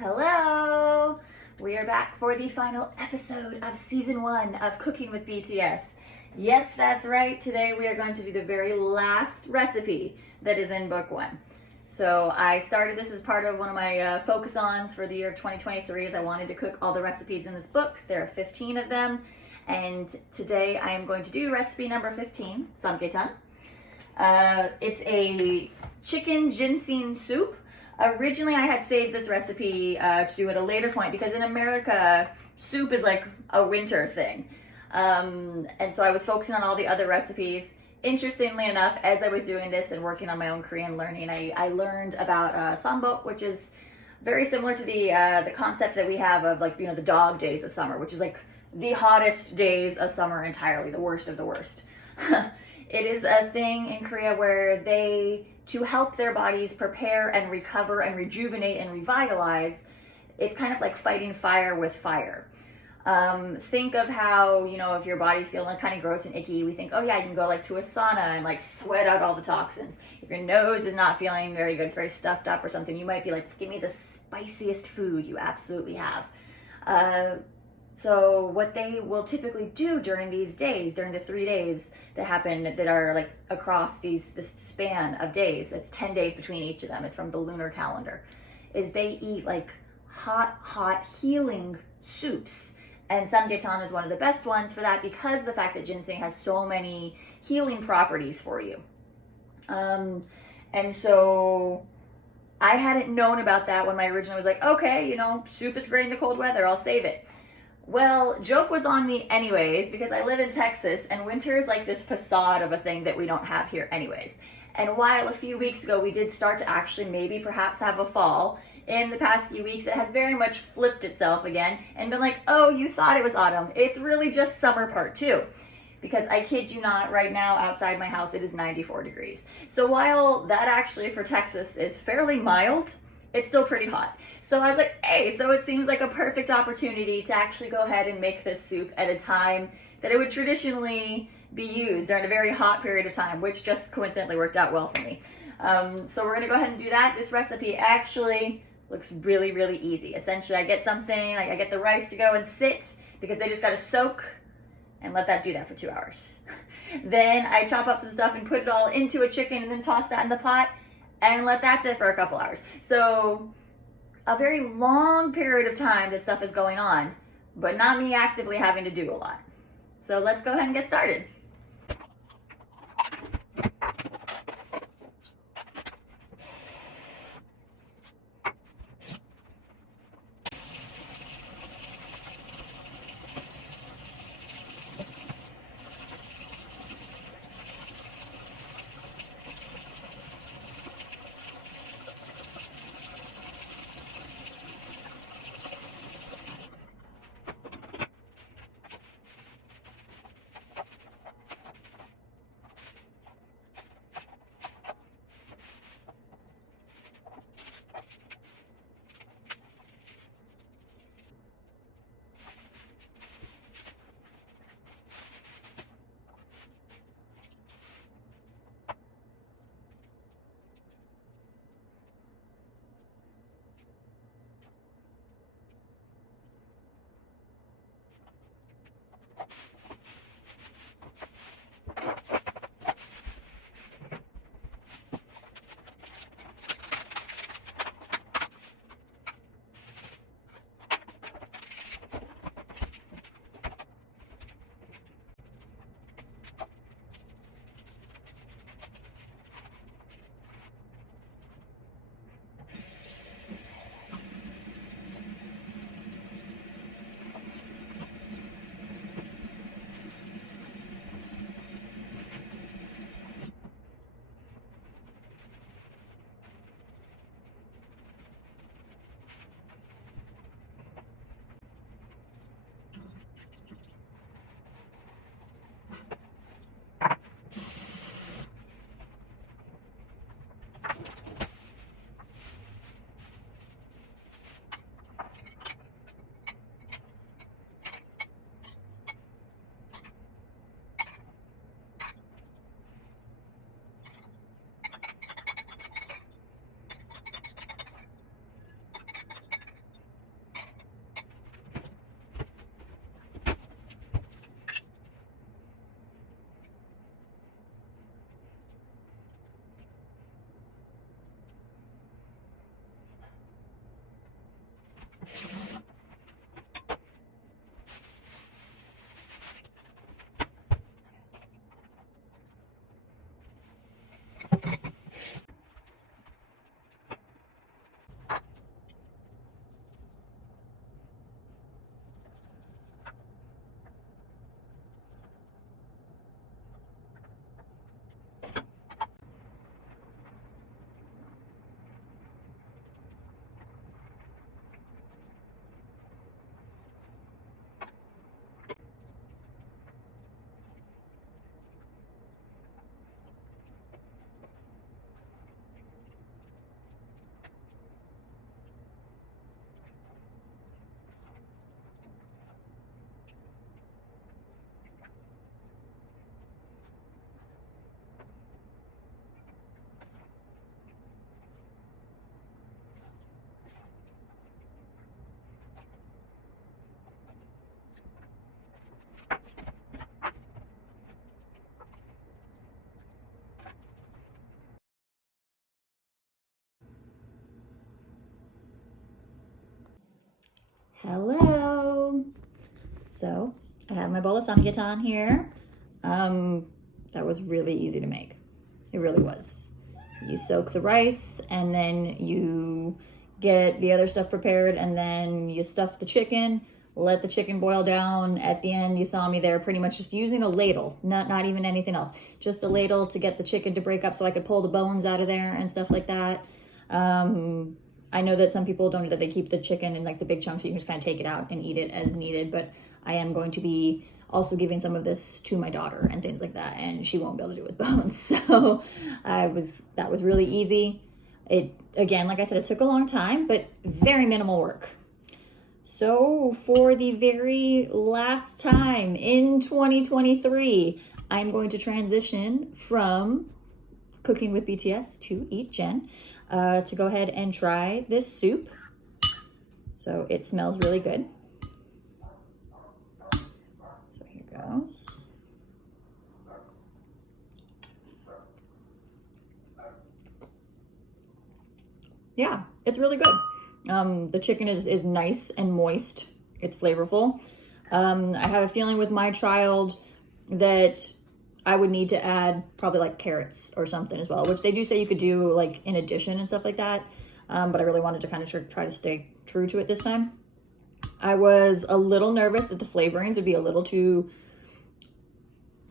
Hello! We are back for the final episode of season 1 of Cooking with BTS. Yes, that's right. Today we are going to do the very last recipe that is in book 1. So I started this as part of one of my focus-ons for the year of 2023 as I wanted to cook all the recipes in this book. There are 15 of them. And today I am going to do recipe number 15, samgyetang. It's a chicken ginseng soup. Originally, I had saved this recipe to do at a later point because in America, soup is like a winter thing. And so I was focusing on all the other recipes. Interestingly enough, as I was doing this and working on my own Korean learning, I learned about sambok, which is very similar to the concept that we have of the dog days of summer, which is like the hottest days of summer entirely, the worst of the worst. It is a thing in Korea where to help their bodies prepare and recover and rejuvenate and revitalize, it's kind of like fighting fire with fire. Think of how, if your body's feeling kind of gross and icky, we think, oh yeah, you can go to a sauna and sweat out all the toxins. If your nose is not feeling very good, it's very stuffed up or something, you might be like, give me the spiciest food you absolutely have. So what they will typically do during these days, during the 3 days that happen, that are across this span of days, it's 10 days between each of them, it's from the lunar calendar, is they eat hot healing soups. And samgyetang is one of the best ones for that because of the fact that ginseng has so many healing properties for you. And so I hadn't known about that when my original was like, okay, soup is great in the cold weather, I'll save it. Well, joke was on me anyways, because I live in Texas and winter is like this facade of a thing that we don't have here anyways. And while a few weeks ago we did start to actually maybe perhaps have a fall, in the past few weeks it has very much flipped itself again and been like, oh, you thought it was autumn. It's really just summer part 2. Because I kid you not, right now outside my house it is 94 degrees. So while that actually for Texas is fairly mild, it's still pretty hot. So I was like, hey, so it seems like a perfect opportunity to actually go ahead and make this soup at a time that it would traditionally be used during a very hot period of time, which just coincidentally worked out well for me. So we're gonna go ahead and do that. This recipe actually looks really, really easy. Essentially, I get I get the rice to go and sit because they just gotta soak and let that do that for 2 hours. Then I chop up some stuff and put it all into a chicken and then toss that in the pot and let that sit for a couple hours. So a very long period of time that stuff is going on, but not me actively having to do a lot. So let's go ahead and get started. Hello. So I have my bowl of samgyeopsal here. That was really easy to make. It really was. You soak the rice and then you get the other stuff prepared and then you stuff the chicken, let the chicken boil down. At the end, you saw me there pretty much just using a ladle, not even anything else. Just a ladle to get the chicken to break up so I could pull the bones out of there and stuff like that. I know that some people don't do that. They keep the chicken in like the big chunks so you can just kind of take it out and eat it as needed. But I am going to be also giving some of this to my daughter and things like that. And she won't be able to do it with bones. So that was really easy. It, again, like I said, it took a long time, but very minimal work. So for the very last time in 2023, I'm going to transition from cooking with BTS to EatJen. To go ahead and try this soup. So it smells really good. So here goes. Yeah, it's really good. The chicken is nice and moist. It's flavorful. I have a feeling with my child that I would need to add probably like carrots or something as well, which they do say you could do like in addition and stuff like that. But I really wanted to kind of try to stay true to it this time. I was a little nervous that the flavorings would be a little too,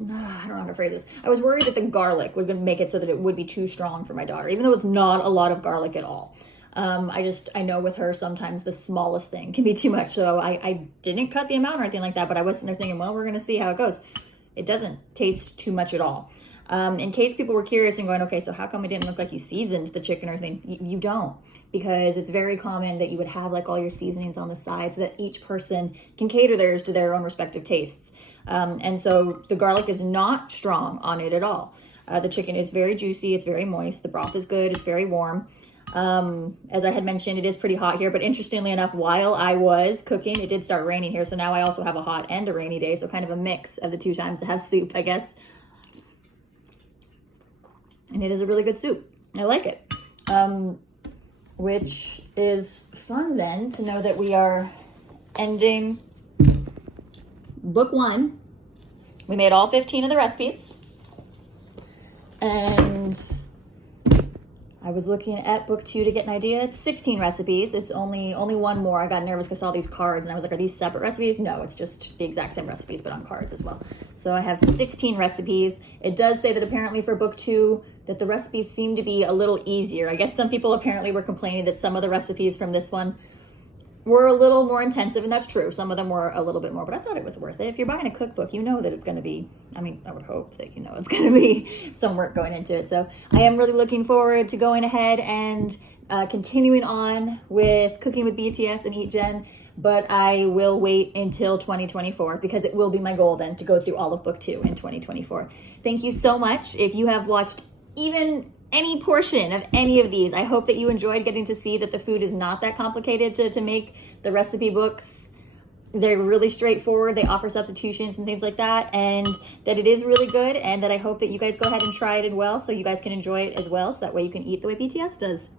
I don't know how to phrase this. I was worried that the garlic would make it so that it would be too strong for my daughter, even though it's not a lot of garlic at all. I know with her, sometimes the smallest thing can be too much. So I didn't cut the amount or anything like that, but I was sitting there thinking, well, we're going to see how it goes. It doesn't taste too much at all. In case people were curious and going, okay, so how come it didn't look like you seasoned the chicken or anything? You don't, because it's very common that you would have like all your seasonings on the side so that each person can cater theirs to their own respective tastes. And so the garlic is not strong on it at all. The chicken is very juicy. It's very moist. The broth is good. It's very warm. As I had mentioned, it is pretty hot here, but interestingly enough, while I was cooking, it did start raining here. So now I also have a hot and a rainy day. So kind of a mix of the two times to have soup, I guess. And it is a really good soup. I like it. Which is fun then to know that we are ending book 1. We made all 15 of the recipes. And I was looking at book 2 to get an idea. It's 16 recipes. It's only one more. I got nervous because I saw these cards and I was like, are these separate recipes? No, it's just the exact same recipes, but on cards as well. So I have 16 recipes. It does say that apparently for book 2, that the recipes seem to be a little easier. I guess some people apparently were complaining that some of the recipes from this one were a little more intensive, and that's true. Some of them were a little bit more, but I thought it was worth it. If you're buying a cookbook, you know that it's going to be, I would hope that you know it's going to be some work going into it. So I am really looking forward to going ahead and continuing on with cooking with BTS and EatJen, but I will wait until 2024 because it will be my goal then to go through all of book 2 in 2024. Thank you so much. If you have watched even any portion of any of these, I hope that you enjoyed getting to see that the food is not that complicated to make. The recipe books, they're really straightforward. They offer substitutions and things like that, and that it is really good, and that I hope that you guys go ahead and try it as well so you guys can enjoy it as well, so that way you can eat the way BTS does.